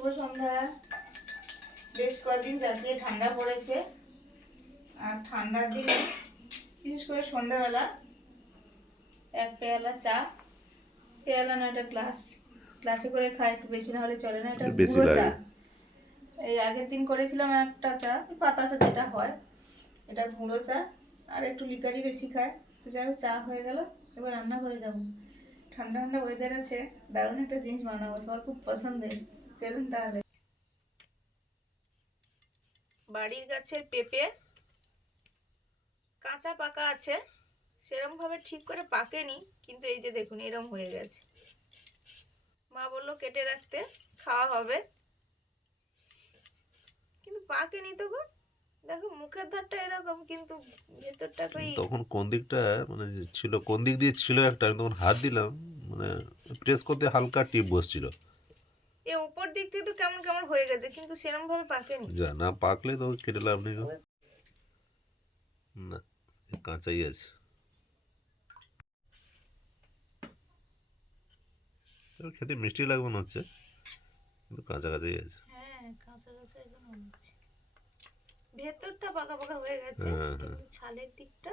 শুভ সন্ধ্যা। বেশ কয়েকদিন চারদিকে ঠান্ডা পড়েছে। আর ঠান্ডার দিনে বিশেষ করে সন্ধ্যাবেলা এক পেয়ালা চা পেয়ালা না একটা গ্লাস। গ্লাসে করে খাই একটু বেশি না হলে চলে না এটা বেশি চা। এই আগের দিন করেছিলাম একটা চা পাতা চা যেটা হয় এটা গুঁড়ো চা আর একটু লিকারি বেশি খায়। তো যাই হোক চা হয়ে গেল এবার রান্না করে যাব। ঠান্ডা ঠান্ডা ওয়েদার আছে দারুণ একটা জিনিস বানাবো সবার খুব পছন্দের। চলুন তাহলে বাড়ির গাছের পেঁপে কাঁচা পাকা আছে সেরকম ভাবে ঠিক করে পাকেনি কিন্তু এই যে দেখুন এরম হয়ে গেছে। মা বলল কেটে রাখতে খাওয়া হবে। কিন্তু পাকেনি তো গো। দেখো মুখের ধারটা এরকম কিন্তু ভেতরটা কই তখন কোন দিকটা মানে ছিল কোন দিক দিয়ে ছিল একটা আমি তখন হাত দিলাম মানে প্রেস করতে হালকা টিপ বসছিল। দিক থেকে তো কেমন কেমন হয়ে গেছে কিন্তু সেরকম ভাবে পাকেনি। যা না পাকলে তো কেটে লাভ নেই না কাঁচাই আছে। খেতে মিষ্টি লাগবে মনে হচ্ছে কিন্তু কাঁচা কাঁচাই আছে। হ্যাঁ কাঁচা কাঁচা মনে হচ্ছে। ভেতরটা পাকা পাকা হয়ে গেছে হ্যাঁ, হ্যাঁ। ছালের দিকটা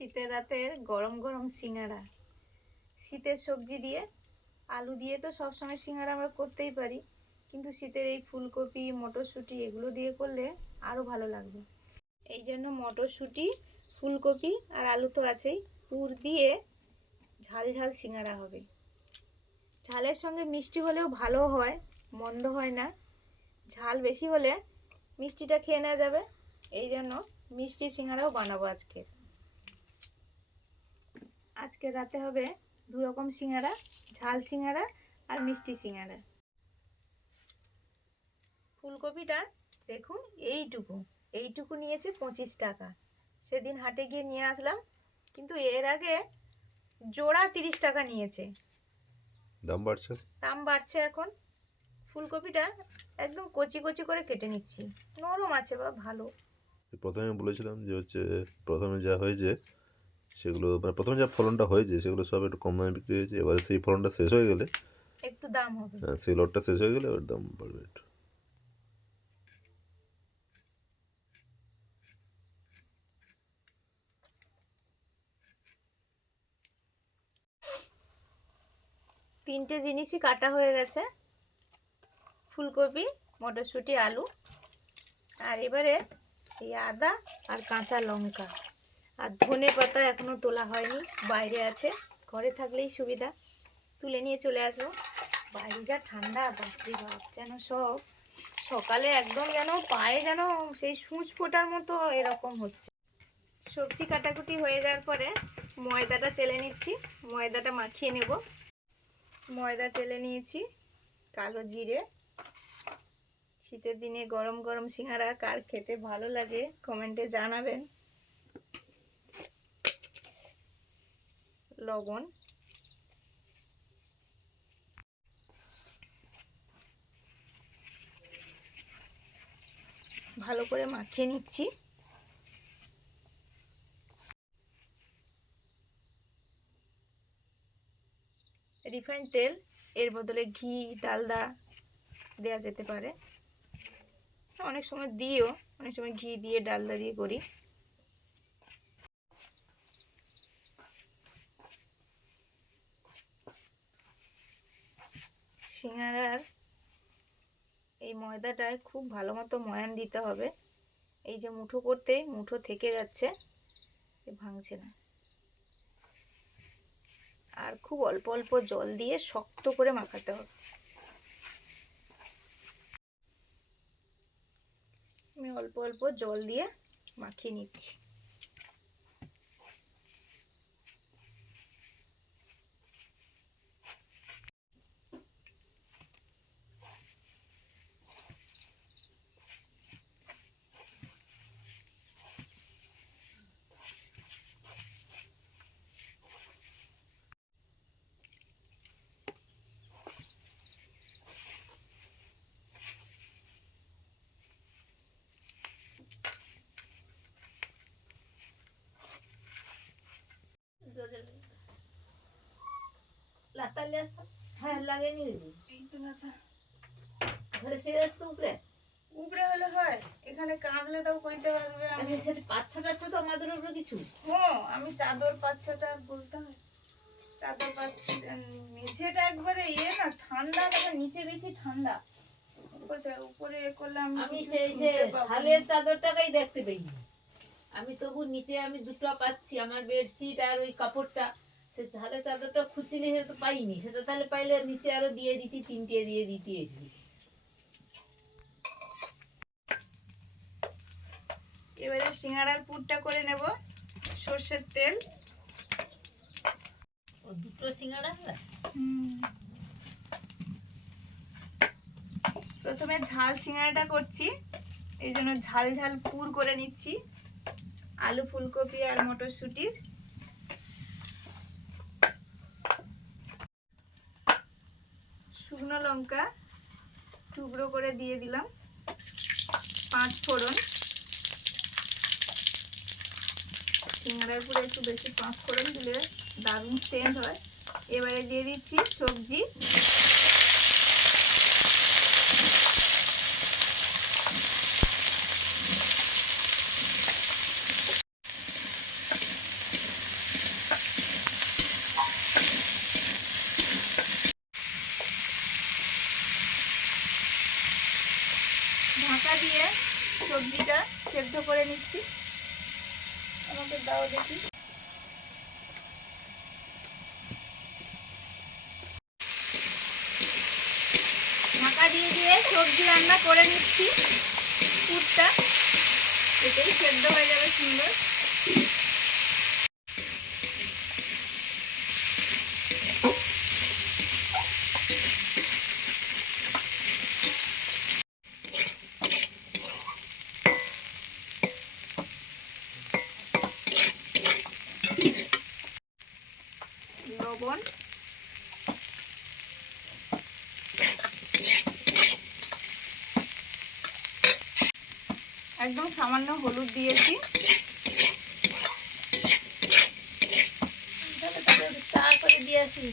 শীতের রাতের গরম গরম সিঙ্গারা। শীতের সবজি দিয়ে, আলু দিয়ে তো সবসময় সিঙ্গারা আমরা করতেই পারি। কিন্তু শীতের এই ফুলকপি, মটরশুঁটি এগুলো দিয়ে করলে আরও ভালো লাগবে। এই জন্য মটরশুঁটি, ফুলকপি আর আলু তো আছেই। পুর দিয়ে ঝাল ঝাল সিঙ্গারা হবে। ঝালের সঙ্গে মিষ্টি হলেও ভালো হয়, মন্দ হয় না। ঝাল বেশি হলে মিষ্টিটা খেয়ে নেওয়া যাবে। এই জন্য মিষ্টি সিঙ্গারাও বানাবো আজকে আজকে রাতে হবে দু রকম সিঙ্গারা ঝাল সিঙ্গারা আর মিষ্টি সিঙ্গারা। ফুলকপিটা দেখুন এইটুকু। এইটুকু নিয়েছে পঁচিশ টাকা। সেদিন হাটে গিয়ে নিয়ে আসলাম কিন্তু এর আগে জোড়া তিরিশ টাকা নিয়েছে। দাম বাড়ছে? দাম বাড়ছে এখন। ফুলকপিটা একদম কচি কচি করে কেটে নিচ্ছি। নরম আছে বা ভালো। প্রথমে বলেছিলাম যে হচ্ছে প্রথমে যা হয়েছে সেগুলো মানে প্রথমে যা ফলনটা হয়েছে সেগুলো সব একটু কম দামে বিক্রি হয়েছে এবারে সেই ফলনটা শেষ হয়ে গেলে একটু দাম হবে। হ্যাঁ, সেই লটটা শেষ হয়ে গেলে ওর দাম বাড়বে একটু। তিনটে জিনিসই কাটা হয়ে গেছে। ফুলকপি মটরশুঁটি আলু। আর এবারে এই আদা আর কাঁচা লঙ্কা। আর ধনে পাতা এখনও তোলা হয়নি, বাইরে আছে, ঘরে থাকলেই সুবিধা। তুলে নিয়ে চলে আসব। বাইরে যা ঠান্ডা, বাপরে বাপ, যেন সব, সকালে একদম যেন পায়ে যেন সেই সূচ ফোটার মতো এরকম হচ্ছে। সবজি কাটাকুটি হয়ে যাওয়ার পরে ময়দাটা চেলে নিচ্ছি, ময়দাটা মাখিয়ে নেব। ময়দা চেলে নিয়েছি কালো জিরে। শীতের দিনে গরম গরম সিঙ্গারা কার খেতে ভালো লাগে কমেন্টে জানাবেন। লবণ। ভালো করে মাখিয়ে নিচ্ছি। রিফাইন তেল, এর বদলে ঘি ডালদা দেওয়া যেতে পারে। অনেক সময় দিয়েও অনেক সময় ঘি দিয়ে ডালদা দিয়ে করি। সিঙ্গারার এই ময়দাটায় খুব ভালো মতো ময়ান দিতে হবে। এই যে মুঠো করতে মুঠো থেকে যাচ্ছে ভাঙছে না। আর খুব অল্প অল্প জল দিয়ে শক্ত করে মাখাতে হবে। আমি অল্প অল্প জল দিয়ে মাখিয়ে নিচ্ছি। উপরে? উপরে হলে হয়। এখানে কাঁদলে তাও কইতে পারবে আমি। আচ্ছা সেটা পাচ্ছা টাচ্ছা তো আমাদের উপরে কিছু? হ্যাঁ আমি চাদর পাচ্ছেটা বলতে হয়। চাদর পাচ্ছি নিচেটা একবারে ইয়ে না ঠান্ডা দেখো নিচে বেশি ঠান্ডা। উপরে উপরে এ করলে আমি আমি সেই যে শালের চাদরটাকেই দেখতে পাইনি আমি তবু নিচে আমি দুটো পাচ্ছি আমার বেডশিট আর ওই কাপড়টা। সে শালের চাদরটা খুঁজছিলি সেটা তো পাইনি। সেটা তাহলে পাইলে নিচে আরও দিয়ে দিতি তিনটে দিয়ে দিতি এবারে সিঙ্গারার পুরটা করে নেব সর্ষের তেল। ও দুটো সিঙ্গাড়া হবে? প্রথমে ঝাল সিঙ্গারাটা করছি এই জন্য ঝাল ঝাল পুর করে নিচ্ছি আলু ফুলকপি আর মটরশুঁটির। শুকনো লঙ্কা টুকরো করে দিয়ে দিলাম পাঁচ ফোড়ন। সিঙ্গারার উপরে একটু বেশি পাঁচ ফোড়ন দিলে দারুণ সেন্ট হয়। এবারে দিয়ে দিচ্ছি সবজি ঢাকা দিয়ে সবজিটা সেদ্ধ করে নিচ্ছি আমাকে দাও দেখি ঢাকা দিয়ে দিয়ে সবজি রান্না করে নিচ্ছি পুরটা এটাই সেদ্ধ হয়ে যাবে সুন্দর লবণ একদম সামান্য হলুদ দিয়েছি। চা করে দিয়েছি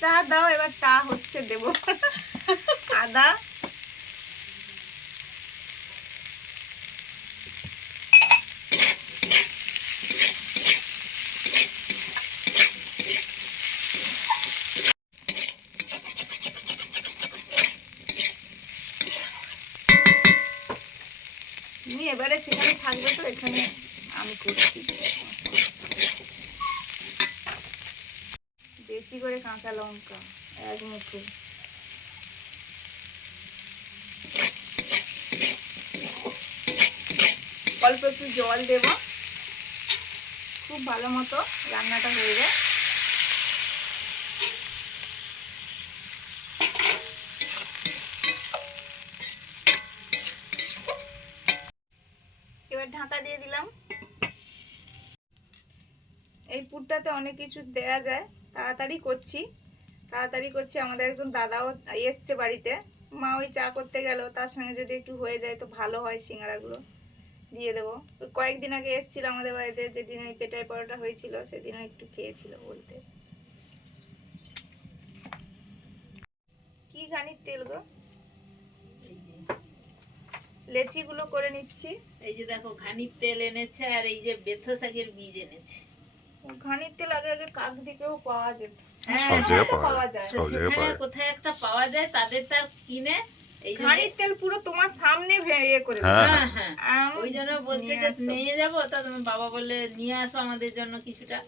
চা দাও এবার চা হচ্ছে দেব। আদা তুমি এবারে সেখানে থাকবে তো, এখানে আমি করছি। বেশি করে কাঁচা লঙ্কা, এক মুঠো। অল্প একটু জল দেব। খুব ভালো মতো রান্নাটা হয়ে যায় এবার ঢাকা দিয়ে দিলাম পুরটাতে অনেক কিছু দেয়া যায়। তাড়াতাড়ি করছি। তাড়াতাড়ি করছি আমাদের একজন দাদাও এসছে বাড়িতে। মা ওই চা করতে গেল তার সঙ্গে যদি একটু হয়ে যায় তো ভালো হয় সিঙ্গারাগুলো। দিয়ে দেবো। কয়েকদিন আগে এসেছিল আমাদের বাড়িতে যেদিন ওই পেটাই পরোটা হয়েছিল সেদিনও একটু খেয়েছিল বলতে। কি খানির তেল গো? লেচিগুলো করে নিচ্ছি। এই যে দেখো ঘানির তেল এনেছে আর এই যে বেথ শাকের বীজ এনেছে। ঘানির তেল আগে আগে কাক দিকেও পাওয়া যেত। হ্যাঁ সব জায়গায় পাওয়া পাওয়া যায় যায়। সব জায়গায় পাওয়া যায়। কোথায় একটা পাওয়া যায় তাদের তার কিনে ঘানির তেল পুরো তোমার সামনে ভে- ইয়ে করে হ্যাঁ, হ্যাঁ। হ্যাঁ ওই জন্য বলছে যে নিয়ে যাব তা তোমার বাবা বলে নিয়ে আসো আমাদের জন্য কিছুটা।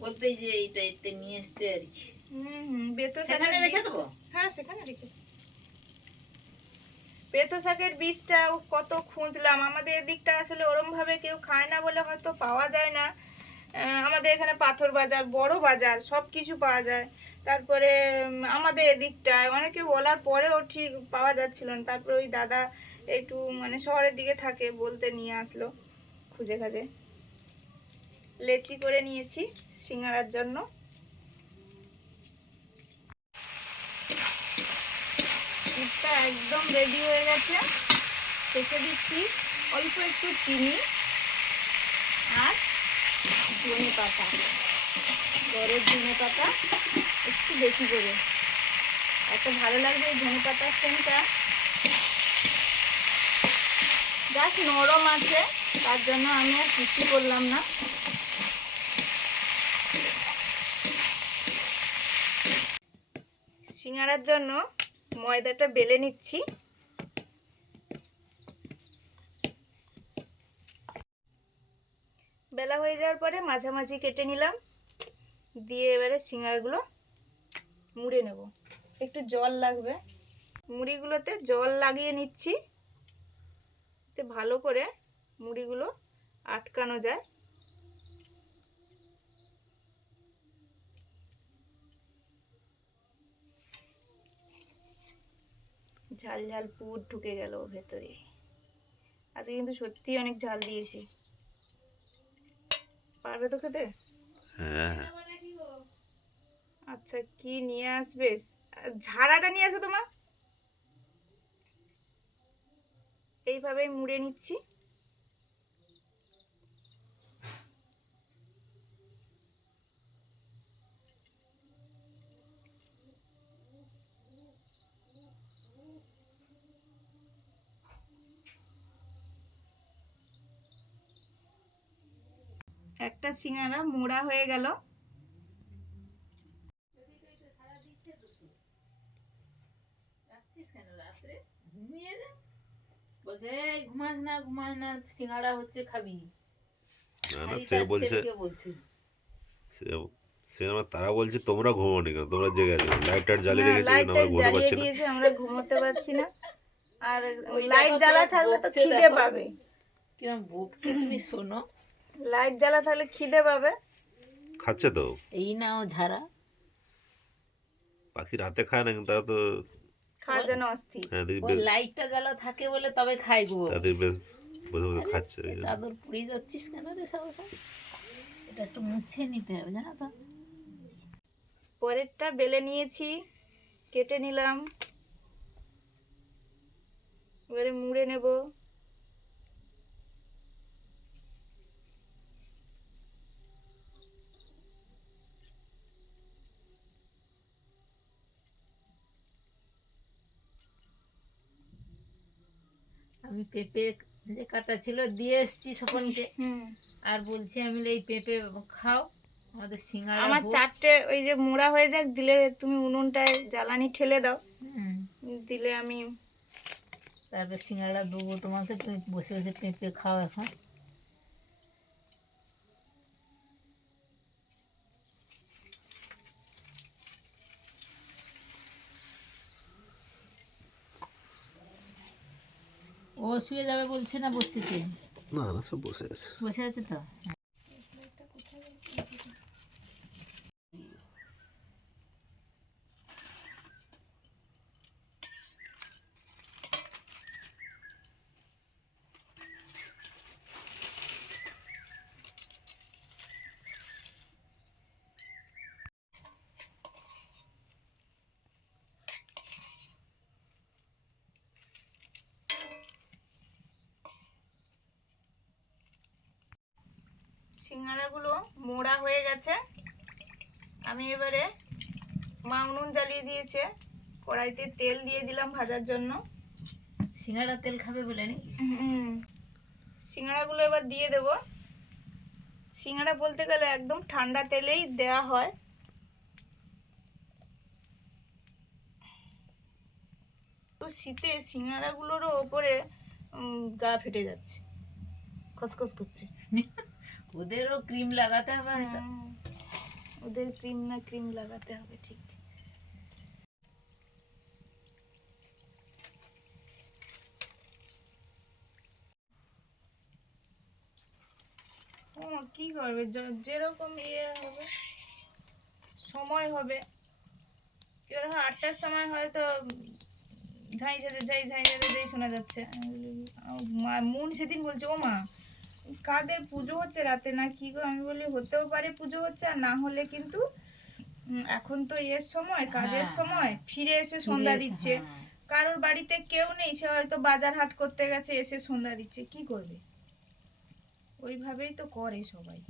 বলতেই যে এইটা এতে নিয়ে এসছে আর কি। হুম হুম বেতো সেখানে শাকের রেখে বীজটা- দেবো? হ্যাঁ সেখানে রেখে। বেতো শাকের বীজটা কত খুঁজলাম। আমাদের এদিকটা আসলে ওরম ভাবে কেউ খায় না বলে হয়তো পাওয়া যায় না। আমাদের এখানে পাথর বাজার, বড় বাজার সব কিছু পাওয়া যায়। তারপরে আমাদের এদিকটায় অনেকে বলার পরেও ঠিক পাওয়া যাচ্ছিল না। তারপরে ওই দাদা একটু মানে শহরের দিকে থাকে বলতে নিয়ে আসলো, খুঁজে খাজে। লেচি করে নিয়েছি সিঙ্গারার জন্য। একদম রেডি হয়ে গেছে। শেষে দিচ্ছি, অল্প একটু চিনি আর ধনে পাতা। ঘরের ধনে পাতা, একটু বেশি করে। এত ভালো লাগবে এই ধনে পাতার সেন্টটা জাস্ট নরম আছে, তার জন্য আমি আর কিছু করলাম না। সিঙ্গারার জন্য ময়দাটা বেলে নিচ্ছি। বেলা হয়ে যাওয়ার পরে মাঝামাঝি কেটে নিলাম। দিয়ে এবারে সিঙ্গারাগুলো মুড়ে নেব। একটু জল লাগবে। মুড়িগুলোতে জল লাগিয়ে নিচ্ছি। এতে ভালো করে মুড়িগুলো আটকানো যায়। ঝাল ঝাল পুর ঢুকে গেল ভেতরে। আজকে কিন্তু সত্যি অনেক ঝাল দিয়েছি। পারবে তো খেতে হ্যাঁ। আচ্ছা কি নিয়ে আসবে? ঝাড়াটা নিয়ে আসো তোমার এইভাবেই মুড়ে নিচ্ছি। একটা সিঙ্গারা মোড়া হয়ে গেল। রাখছিস কেন রাত্রে ঘুমিয়ে যা বলছে ঘুমাস না ঘুমাস না সিঙ্গাড়া হচ্ছে খাবি। না না সে বলছে সে সে আমার তারা বলছে তোমরা ঘুমাওনি কেন? তোমরা জেগে আছো। লাইট জ্বালিয়ে রেখেছো আমরা টাইট ঘুমোতে জ্বালিয়ে পারছি না। দিয়েছে আমরা ঘুমোতে পারছি না। আর ওই লাইট জ্বালা থাকলে তো খিদে পাবে। কিরম বকছে তুমি শোনো। লাইট জ্বালা থাকলে খিদে পাবে। খাচ্ছে তো। এই নাও ঝাড়া। পাখি রাতে খায় না কিন্তু তারা তো খাওয়ার জন্য অস্থির। হ্যাঁ দেখি ওই বেশ লাইটটা জ্বালা থাকে বলে তবে খাই গো। তাদের বেশ বসে বসে খাচ্ছে। চাদর পুড়িয়ে যাচ্ছিস কেন রে সব সব এটা একটু মুছে নিতে হবে জানো তো। পরেরটা বেলে নিয়েছি কেটে নিলাম। এবারে মুড়ে নেব। আমি পেঁপে যে কাটা ছিল দিয়ে এসছি স্বপনকে। আর বলছি আমি এই পেঁপে খাও আমাদের সিঙ্গারা আমার চারটে ওই যে মোড়া হয়ে যাক দিলে তুমি উনুনটায় জ্বালানি ঠেলে দাও। দিলে আমি তারপর সিঙ্গারা দেবো তোমাকে তুমি বসে বসে পেঁপে খাও এখন। ও শুয়ে যাবে বলছে না বসেছে না না সব বসে আছে। বসে আছে তো? সিঙ্গারাগুলো মোড়া হয়ে গেছে। আমি এবারে মা উনুন জ্বালিয়ে দিয়েছে। কড়াইতে তেল দিয়ে দিলাম ভাজার জন্য। সিঙ্গারা তেল খাবে বলে নি। সিঙ্গারাগুলো এবার দিয়ে দেব। সিঙ্গারা বলতে গেলে একদম ঠান্ডা তেলেই দেয়া হয়। তো শীতে সিঙ্গারাগুলোরও ওপরে গা ফেটে যাচ্ছে। খসখস করছে। ওদেরও ক্রিম লাগাতে হবে হয়তো। ওদের ক্রিম না ক্রিম লাগাতে হবে, ঠিক। কি করবে? যেরকম ইয়ে হবে, সময় হবে। কেউ দেখো আটটার সময় হয়তো ঝাঁই ঝাঁই ঝাঁই ঝাঁঝে যেই শোনা যাচ্ছে। মা, মুন সেদিন বলছে ও মা কাদের পুজো হচ্ছে রাতে? না কি গো আমি বলি হতেও পারে পুজো হচ্ছে আর না হলে কিন্তু এখন তো এর সময় কাজের হ্যাঁ, সময় ফিরে এসে সন্ধ্যা দিচ্ছে। হ্যাঁ। কারোর বাড়িতে কেউ নেই সে হয়তো বাজার হাট করতে গেছে এসে সন্ধ্যা দিচ্ছে কি করবে? ওইভাবেই তো করে সবাই।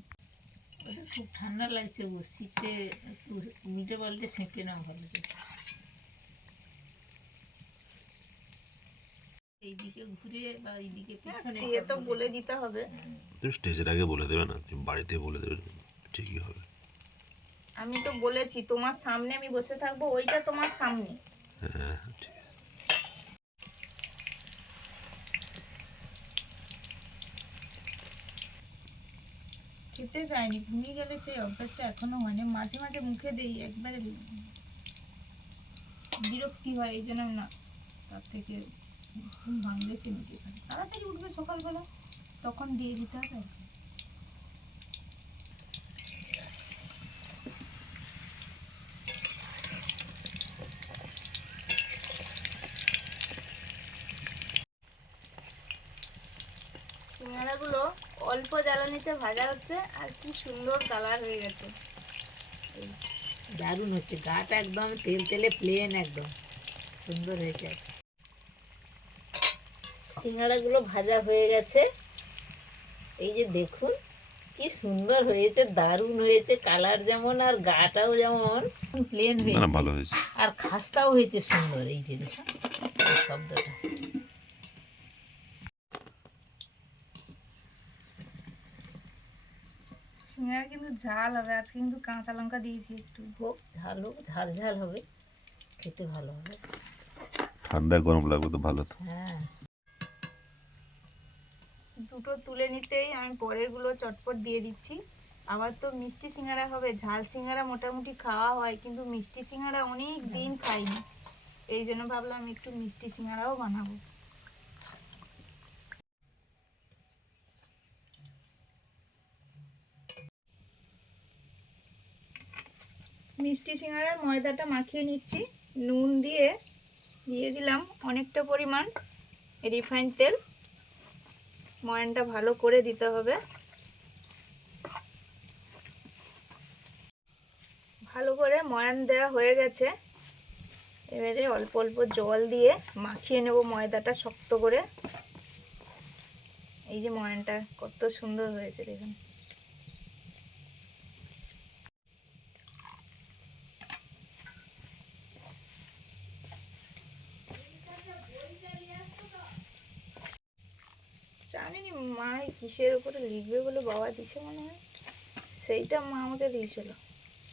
খুব ঠান্ডা লাগছে শীতে উল্টে পাল্টে সেঁকে নাও ভালো এইদিকে ঘুরে বা এইদিকে পিছনে সে তো বলে দিতে হবে। তুমি স্টেজের আগে বলে দেবে না তুমি বাড়িতে বলে দেবে ঠিকই হবে। আমি তো বলেছি তোমার সামনে আমি বসে থাকব ওইটা তোমার সামনে। হ্যাঁ ঠিক। খেতে যায়নি ঘুমিয়ে গেলে সেই অভ্যাসটা এখনও হয়নি মাঝে মাঝে মুখে দিই একবারে বিরক্তি হয় এই জন্য না তার থেকে ঘুম ভাঙলে সে তাড়াতাড়ি উঠবে সকালবেলা তখন দিয়ে দিতে হবে। সিঙ্গারাগুলো অল্প জ্বালানিতে ভাজা হচ্ছে আর কি সুন্দর কালার হয়ে গেছে। দারুণ হচ্ছে গাটা একদম তেল তেলে প্লেন একদম সুন্দর হয়েছে। সিঙ্গাড়াগুলো ভাজা হয়ে গেছে। এই যে দেখুন কি সুন্দর হয়েছে দারুণ হয়েছে কালার যেমন আর গাটাও যেমন। প্লেন হয়েছে। ভালো হয়েছে। আর খাস্তাও হয়েছে সুন্দর এই যে দেখুন শব্দটা। সিঙ্গারা কিন্তু ঝাল হবে আজকে কিন্তু কাঁচা লঙ্কা দিয়েছি একটু। হোক ঝাল হোক ঝাল ঝাল হবে খেতে ভালো হবে। ঠান্ডা গরম লাগবে তো ভালো তো। হ্যাঁ। দুটো তুলে নিতেই আমি পরেরগুলো চটপট দিয়ে দিচ্ছি। আবার তো মিষ্টি সিঙ্গারা হবে ঝাল সিঙ্গারা মোটামুটি খাওয়া হয় কিন্তু মিষ্টি সিঙ্গারা অনেক দিন খাইনি। এই জন্য ভাবলাম একটু মিষ্টি সিঙ্গারাও বানাবো। মিষ্টি সিঙ্গারার ময়দাটা মাখিয়ে নিচ্ছি। নুন দিয়ে দিয়ে দিলাম অনেকটা পরিমাণ রিফাইন তেল। ময়ানটা ভালো করে দিতে হবে। ভালো করে ময়ান দেওয়া হয়ে গেছে। এবারে অল্প অল্প জল দিয়ে মাখিয়ে নেব ময়দাটা শক্ত করে। এই যে ময়ানটা কত সুন্দর হয়েছে দেখুন জানি না মা কিসের উপরে লিখবে বলে বাবা দিছে মনে হয়? সেইটা মা আমাকে দিয়েছিল।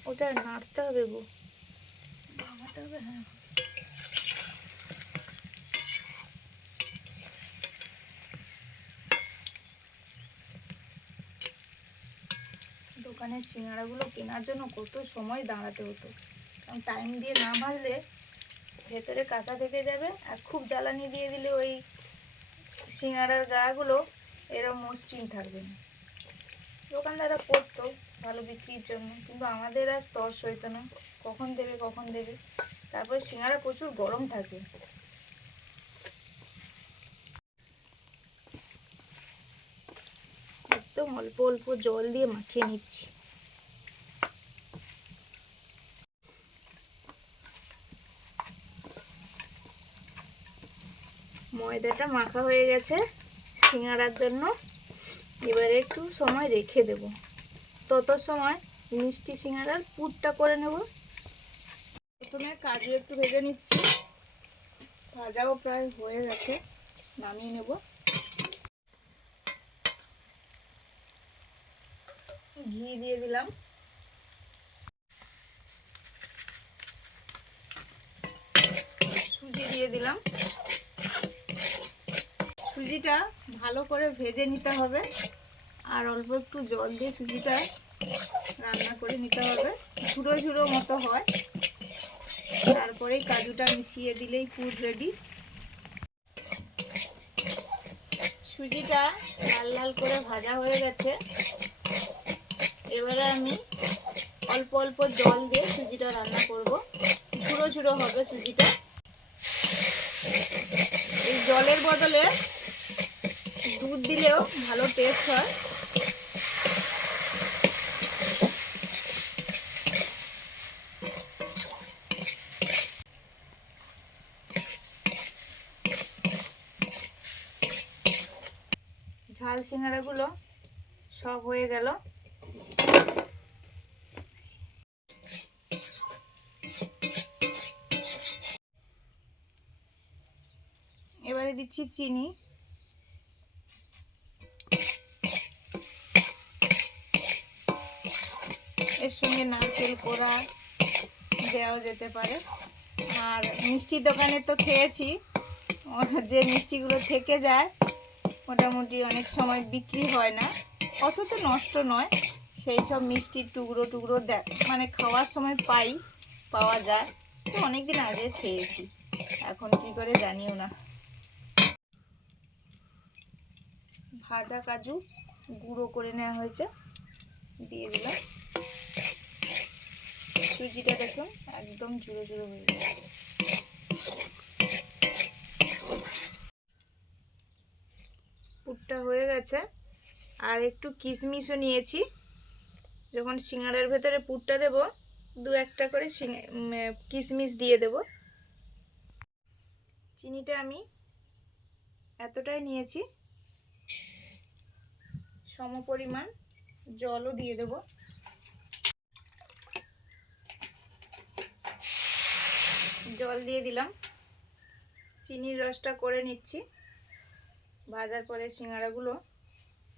ওটা নাড়তে হবে গো। নামাতে হবে হ্যাঁ। দোকানের সিঙ্গাড়াগুলো কেনার জন্য কত সময় দাঁড়াতে হতো। কারণ টাইম দিয়ে না ভাজলে ভেতরে কাঁচা থেকে যাবে আর খুব জ্বালানি দিয়ে দিলে ওই সিঙ্গারার গাগুলো এরা মসৃণ থাকবে না। দোকানদাররা করতো ভালো বিক্রির জন্য, কিন্তু আমাদের আর স্তর সইতো না। কখন দেবে কখন দেবে? তারপরে সিঙ্গারা প্রচুর গরম থাকে। একদম অল্প অল্প জল দিয়ে মাখিয়ে নিচ্ছি। ময়দাটা মাখা হয়ে গেছে। সিঙ্গারার জন্য। এবারে একটু সময় রেখে দেব। তত সময় মিষ্টি সিঙ্গারার পুরটা করে নেব। প্রথমে কাজু একটু ভেজে নিচ্ছি। ভাজাও প্রায় হয়ে গেছে, নামিয়ে নেব। ঘি দিয়ে দিলাম। সুজি দিয়ে দিলাম। সুজিটা ভালো করে ভেজে নিতে হবে। আর অল্প একটু জল দিয়ে সুজিটা রান্না করে নিতে হবে। ঝুড়ো ঝুড়ো মতো হয়। তারপরে কাজুটা মিশিয়ে দিলেই পুর রেডি সুজিটা লাল লাল করে ভাজা হয়ে গেছে। এবারে আমি অল্প অল্প জল দিয়ে সুজিটা রান্না করব। ঝুড়ো ঝুড়ো হবে সুজিটা। এই জলের বদলে দুধ দিলেও ভালো টেস্ট হয়। ঝাল সিঙ্গারাগুলো সব হয়ে গেল। এবারে দিচ্ছি চিনি। এর সঙ্গে নারকেল কোড়া দেওয়া যেতে পারে। আর মিষ্টির দোকানে তো খেয়েছি। যে মিষ্টিগুলো থেকে যায়, মোটামুটি অনেক সময় বিক্রি হয় না। তো নষ্ট নয়, সেই সব মিষ্টির টুকরো টুকরো মানে খাওয়ার সময় পাই, পাওয়া যায়। তো অনেক দিন আগে খেয়েছি। এখন কি করে জানিও না। ভাজা কাজু গুঁড়ো করে নেওয়া হয়েছে। দিয়ে দিলাম। সুজিটা দেখুন, একদম জুড়ো জুড়ো হয়ে গেছে। পুরটা হয়ে গেছে, আর একটু কিশমিশও নিয়েছি। যখন সিঙ্গারার ভেতরে পুরটা দেব, দু একটা করে কিশমিশ দিয়ে দেব। চিনিটা আমি এতটাই নিয়েছি সম পরিমাণ জলও দিয়ে দেব। জল দিয়ে দিলাম। চিনির রসটা করে নিচ্ছি। ভাজার পরে সিঙ্গারাগুলো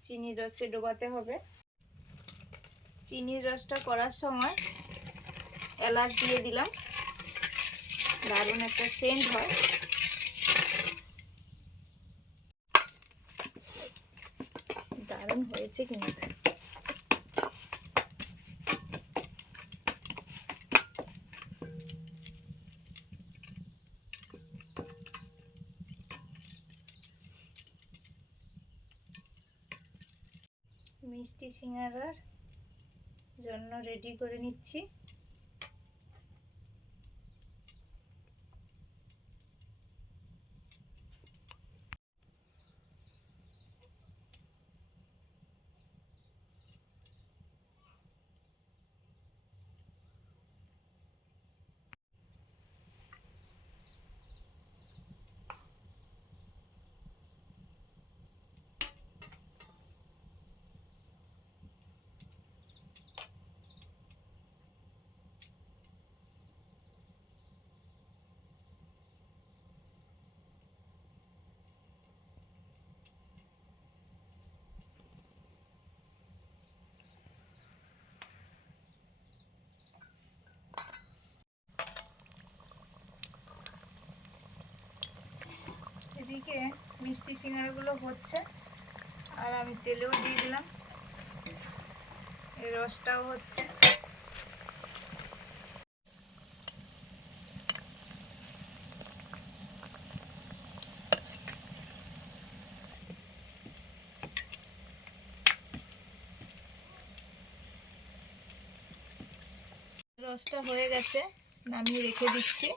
চিনির রসে ডোবাতে হবে। চিনির রসটা করার সময় এলাচ দিয়ে দিলাম। দারুণ একটা সেন্ট হয়। দারুণ হয়েছে কিনা মিষ্টি জন্য রেডি করে নিচ্ছি। মিষ্টি সিঙ্গারাগুলো হচ্ছে। আর আমি তেলেও দিয়ে দিলাম। এই রসটাও হচ্ছে। রসটা হয়ে গেছে, নামিয়ে রেখে দিচ্ছি।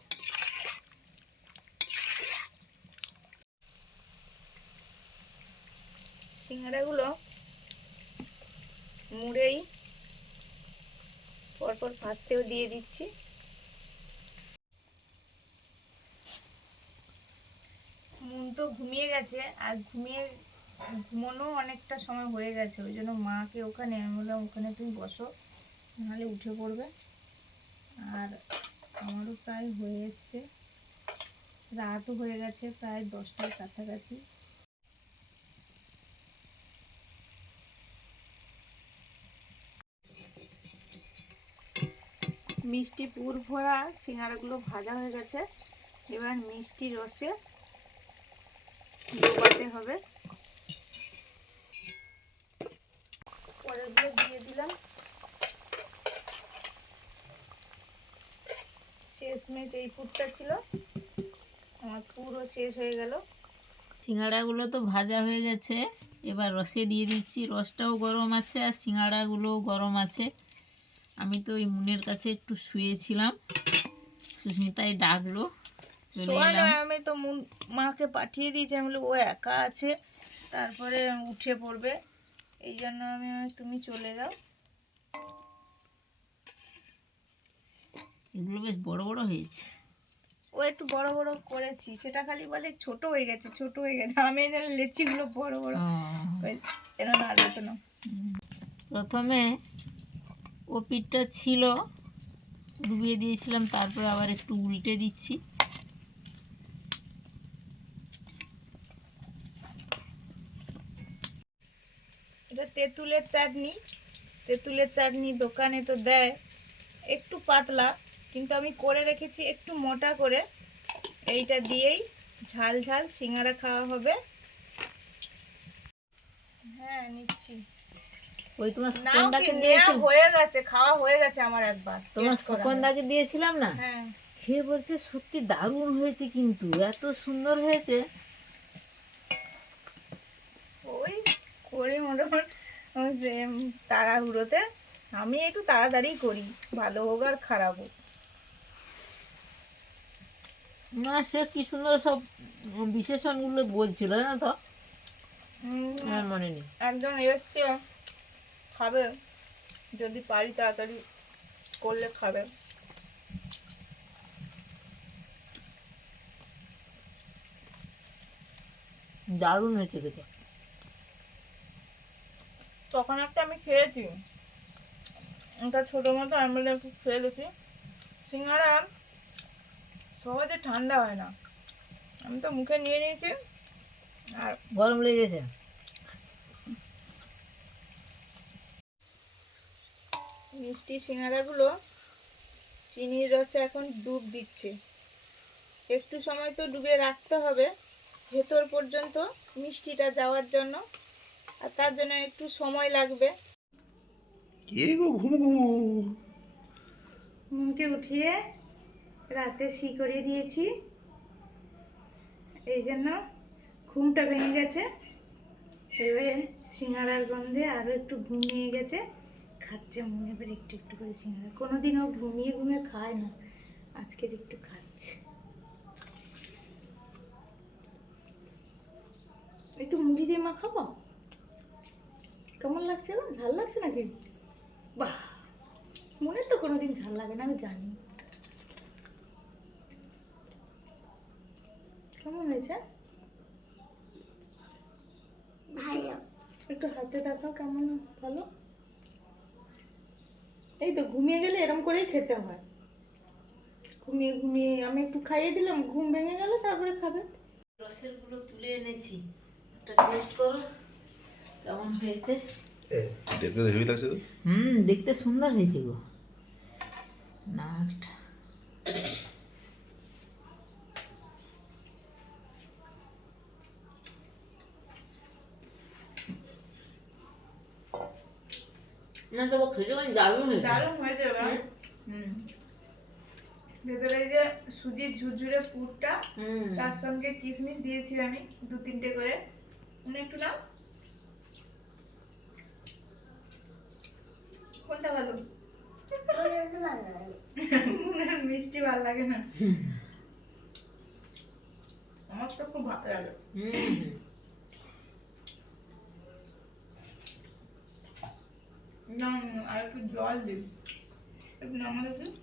ভাজতেও দিয়ে দিচ্ছি। মন তো ঘুমিয়ে গেছে, আর ঘুমিয়ে ঘুমানো অনেকটা সময় হয়ে গেছে, ওই জন্য মাকে ওখানে, আমি বললাম, ওখানে তুমি বসো, নাহলে উঠে পড়বে। আর আমারও প্রায় হয়ে এসছে, রাতও হয়ে গেছে, প্রায় দশটার কাছাকাছি। মিষ্টি পুর ভরা সিঙ্গারাগুলো ভাজা হয়ে গেছে। এবার মিষ্টি রসে ডোবাতে হবে। পরেরগুলো দিয়ে দিলাম। শেষমেশ এই পুরটা ছিল। আমার পুরো শেষ হয়ে গেল। সিঙ্গাড়াগুলো তো ভাজা হয়ে গেছে। এবার রসে দিয়ে দিচ্ছি। রসটাও গরম আছে আর সিঙ্গাড়াগুলোও গরম আছে। আমি তো ওই মুনের কাছে একটু শুয়েছিলাম। সুস্মিতাই ডাকলো আমি তো মুন- মাকে পাঠিয়ে দিয়েছি আমি ও একা আছে তারপরে উঠে পড়বে। এই জন্য আমি তুমি চলে যাও। এগুলো বেশ বড় বড় হয়েছে। ও একটু বড় বড় করেছি সেটা খালি বলে ছোট হয়ে গেছে ছোট হয়ে গেছে। আমি এই জন্য লেচিগুলো বড় বড় এনে তো না প্রথমে ও পিঠটা ছিল, ডুবিয়ে দিয়েছিলাম, তারপর আবার একটু উল্টে দিচ্ছি। এটা তেঁতুলের চাটনি। তেঁতুলের চাটনি দোকানে তো দেয়। একটু পাতলা, কিন্তু আমি করে রেখেছি একটু মোটা করে। এইটা দিয়েই ঝাল ঝাল সিঙ্গারা খাওয়া হবে। হ্যাঁ নিচ্ছি। ওই তোমার দিয়েছিলাম। হয়ে গেছে খাওয়া হয়ে গেছে আমার একবার। তোমার দিয়েছিলাম না? হ্যাঁ। সে বলছে সত্যি দারুণ হয়েছে কিন্তু এত সুন্দর হয়েছে। ওই করি মোটামুটি তাড়াহুড়োতে। আমি একটু তাড়াতাড়ি করি ভালো হোক আর খারাপ হোক। না সে কি সুন্দর সব বিশেষণগুলো বলছিল জানো তো? মনে নেই। একজন এসছে খাবে। যদি পারি তাড়াতাড়ি করলে খাবে। দারুণ হয়েছে খেতে। তখন একটা আমি খেয়েছি। ওটা ছোটো মতো আমি একটু খেয়ে দেখি। সিঙ্গারা সহজে ঠান্ডা হয় না। আমি তো মুখে নিয়ে নিয়েছি। আর গরম লেগেছে? মিষ্টি সিঙ্গারাগুলো চিনির রসে এখন ডুব দিচ্ছে। একটু সময় তো ডুবে রাখতে হবে ভেতর পর্যন্ত মিষ্টিটা যাওয়ার জন্য আর তার জন্য একটু সময় লাগবে। কে গো ঘুম ঘুম? উঠিয়ে রাতে শি করে দিয়েছি। এই জন্য ঘুমটা ভেঙে গেছে। এবারে সিঙ্গারার গন্ধে আরও একটু ঘুমিয়ে গেছে। খাচ্ছে মনে এবার একটু একটু করে সিঙ্গারা। কোনোদিন ও ঘুমিয়ে ঘুমিয়ে খায় না আজকের একটু খাচ্ছে। একটু মুড়ি দিয়ে মাখাবো? কেমন লাগছে গো? ভালো লাগছে নাকি? বাহ! মনে তো কোনোদিন ঝাল লাগে না আমি জানি। কেমন হয়েছে? ভালো। একটু হাতে দেখাও কেমন ভালো? এই তো ঘুমিয়ে গেলে এরম করেই খেতে হয়। ঘুমিয়ে ঘুমিয়ে আমি একটু খাইয়ে দিলাম ঘুম ভেঙে গেল তারপরে খাবে। রসেরগুলো তুলে এনেছি। একটা টেস্ট করো কেমন হয়েছে? দেখতে হেভি লাগছে তো। হুম দেখতে সুন্দর হয়েছে গো। নাকটা না তো খেতে মানে দারুণ হয়েছে দারুণ হয়েছে হুম ভেতরে যে সুজির ঝুরঝুরে পুরটা তার সঙ্গে কিশমিশ দিয়েছি আমি দু তিনটে করে তুমি একটু নাও কোনটা ভালো মিষ্টি ভালো লাগে না আমার তো খুব ভালো লাগে না আর একটু জল দিই একটু নামাতে